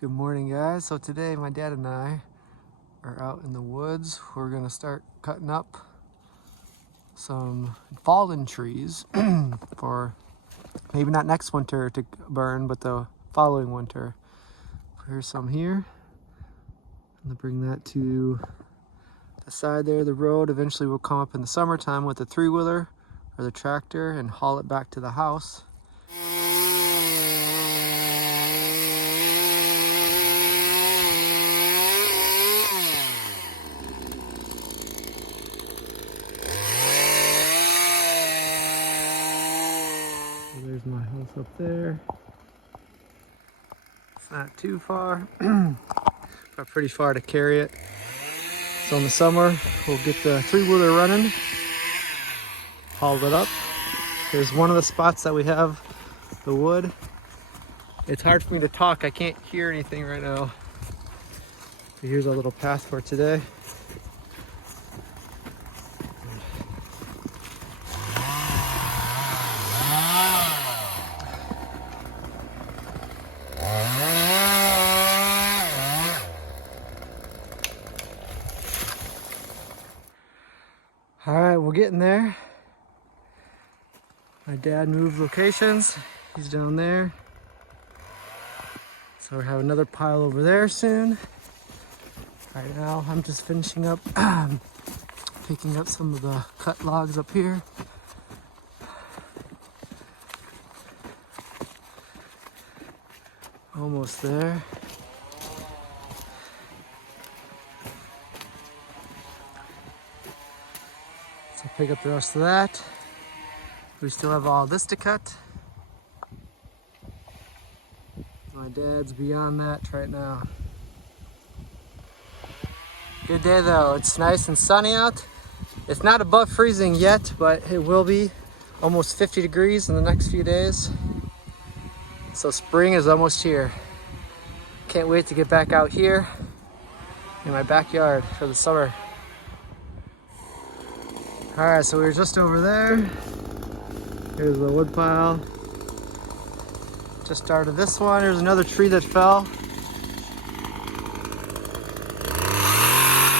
Good morning, guys. So today my dad and I are out in the woods. We're gonna start cutting up some fallen trees for maybe not next winter to burn, but the following winter. Here's some here. I'm gonna bring that to the side there of the road. Eventually we'll come up in the summertime with the three-wheeler or the tractor and haul it back to the house. There's my house up there. It's not too far, but pretty far to carry it. So in the summer, we'll get the three-wheeler running, haul it up. Here's one of the spots that we have the wood. It's hard for me to talk. I can't hear anything right now. But here's our little path for today. All right, we're getting there. My dad moved locations. He's down there. So we'll have another pile over there soon. Right now, I'm just finishing up, picking up some of the cut logs up here. Almost there. So pick up the rest of that. We still have all this to cut. My dad's beyond that right now. Good day though, it's nice and sunny out. It's not above freezing yet, but it will be almost 50 degrees in the next few days. So spring is almost here. Can't wait to get back out here in my backyard for the summer. All right, so we were just over there. Here's the wood pile. Just started this one. There's another tree that fell.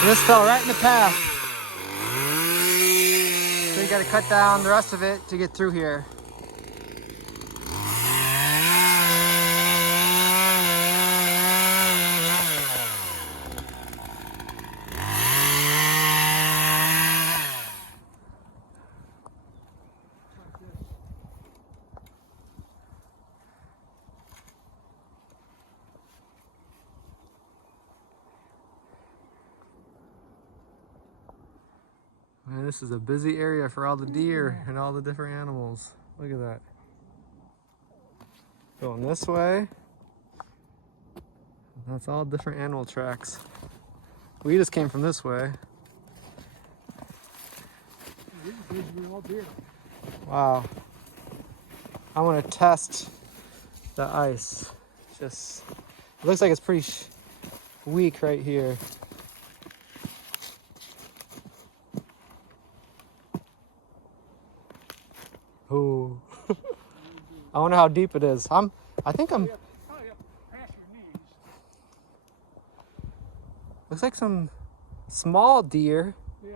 And this fell right in the path. So you gotta cut down the rest of it to get through here. Man, this is a busy area for all the deer and all the different animals. Look at that. Going this way. That's all different animal tracks. We just came from this way. Wow. I want to test the ice. Just, it looks like it's pretty weak right here. Oh, I wonder how deep it is. I think I'm. Looks like some small deer. Yeah.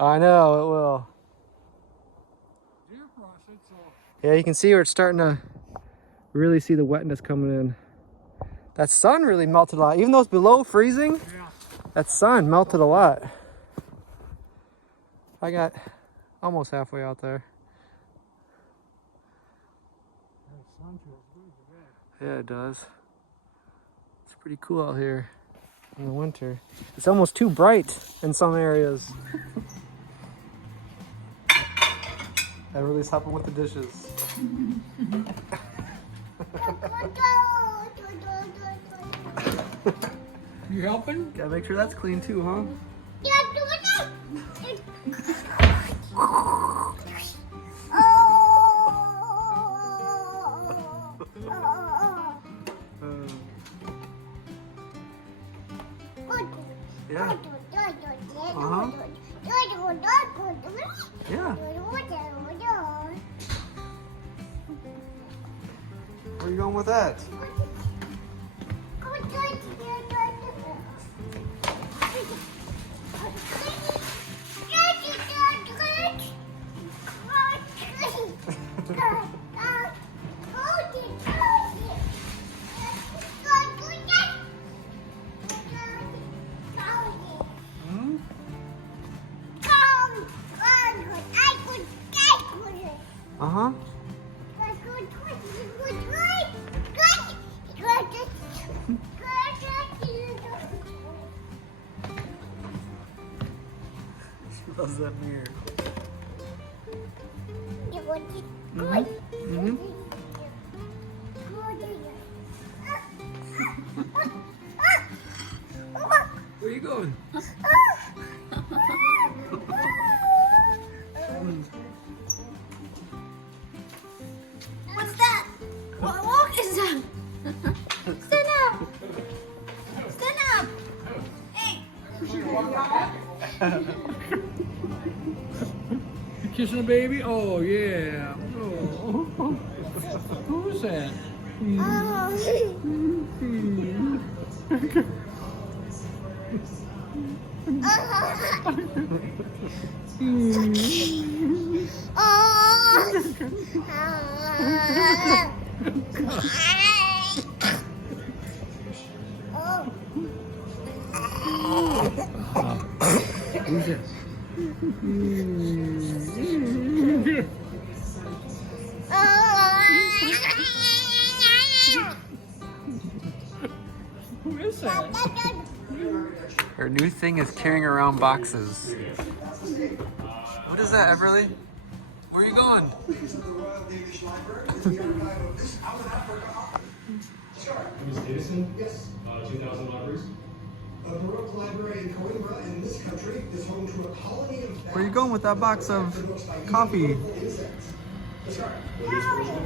I know it will. Yeah, you can see where it's starting to really see the wetness coming in. That sun really melted a lot, even though it's below freezing. Yeah. That sun melted a lot. I got almost halfway out there. Yeah, it does. It's pretty cool out here in the winter. It's almost too bright in some areas. Everybody's helping with the dishes. You helping? Gotta make sure that's clean too, huh? Yeah. Uh-huh. Yeah. Where are you going with that? Uh-huh. She loves that mirror. Mm-hmm. Where are you going? What's that? What is that? Stand up! Stand up! Hey! You kissing a baby? Oh yeah. Oh. Who's that? Who's that? Who is that? Her new thing is carrying around boxes. What is that, Everly? Where are you going? Ms. Davison? Yes. 2,000 libraries. A Baroque library in Coimbra in this country is home to a colony of Where are you going with that box of coffee? insects.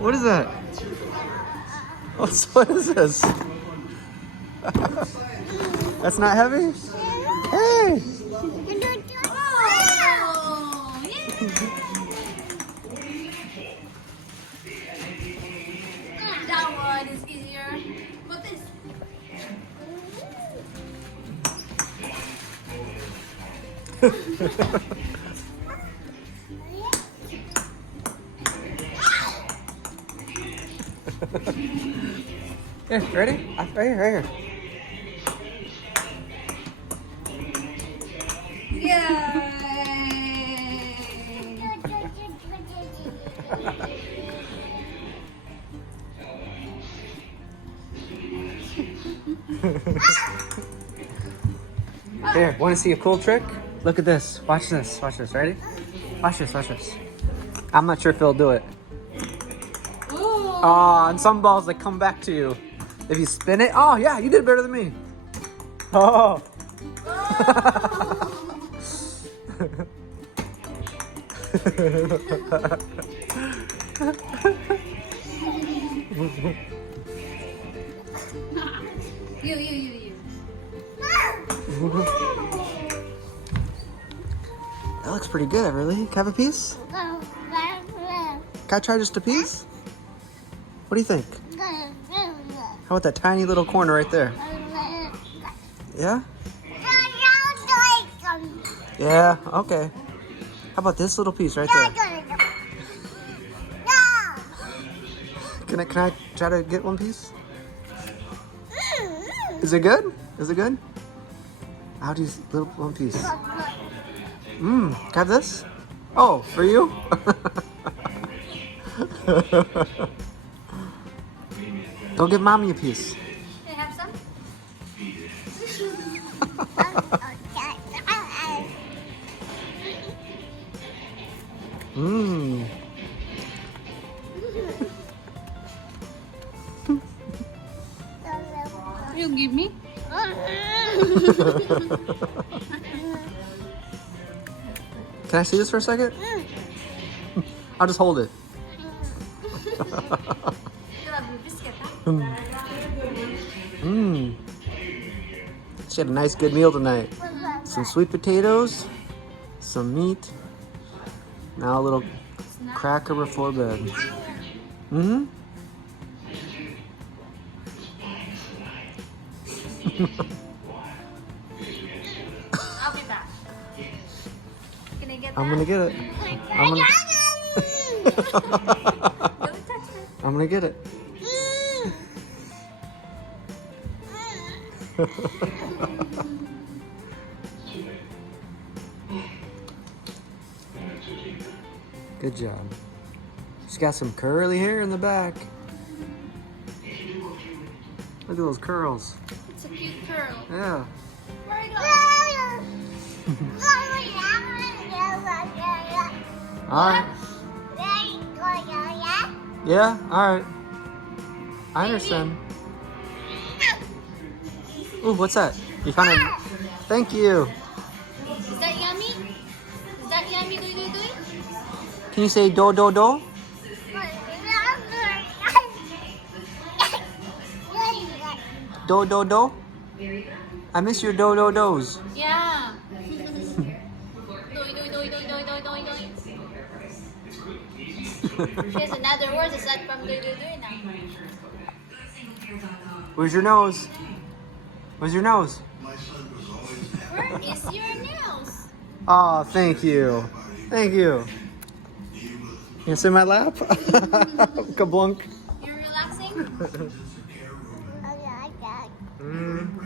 What is that? What is this? That's not heavy? Hey! That one is easier. But this. Here, ready? Right here, right here. Here, want to see a cool trick? Look at this. Watch this. Watch this. Ready? Watch this. Watch this. I'm not sure if he'll do it. Oh, and some balls that come back to you. If you spin it. Oh, yeah, you did better than me. Oh. You. That looks pretty good, really. Can I have a piece? Can I try just a piece? What do you think? How about that tiny little corner right there? Yeah? Yeah, okay. How about this little piece right there? Can I try to get one piece? Is it good? Is it good? How do you little one piece? Can I have this? Oh, for you? Go give mommy a piece. Can I have some? Mmm. You give me? Can I see this for a second? I'll just hold it. Mmm. She had a nice good meal tonight. Some sweet potatoes, some meat, now a little cracker before bed. Mm-hmm. I'll be back. Can I get that? I'm gonna get it. I'm gonna... Don't touch it. I'm gonna get it. Good job. She's got some curly hair in the back. Look at those curls. It's a cute curl. Yeah. Where are you going? Alright. Yeah, alright. I understand. Ooh, what's that? You found a... Thank you. Is that yummy? Is that yummy? Do? Can you say do do do? Do do do? I miss your do do dos. Yeah. Here's another word aside from do now. Where's your nose? Where's your nose? Where is your nails? Oh, thank you. Thank you. You sit in my lap? Kablunk. You're relaxing? Mm.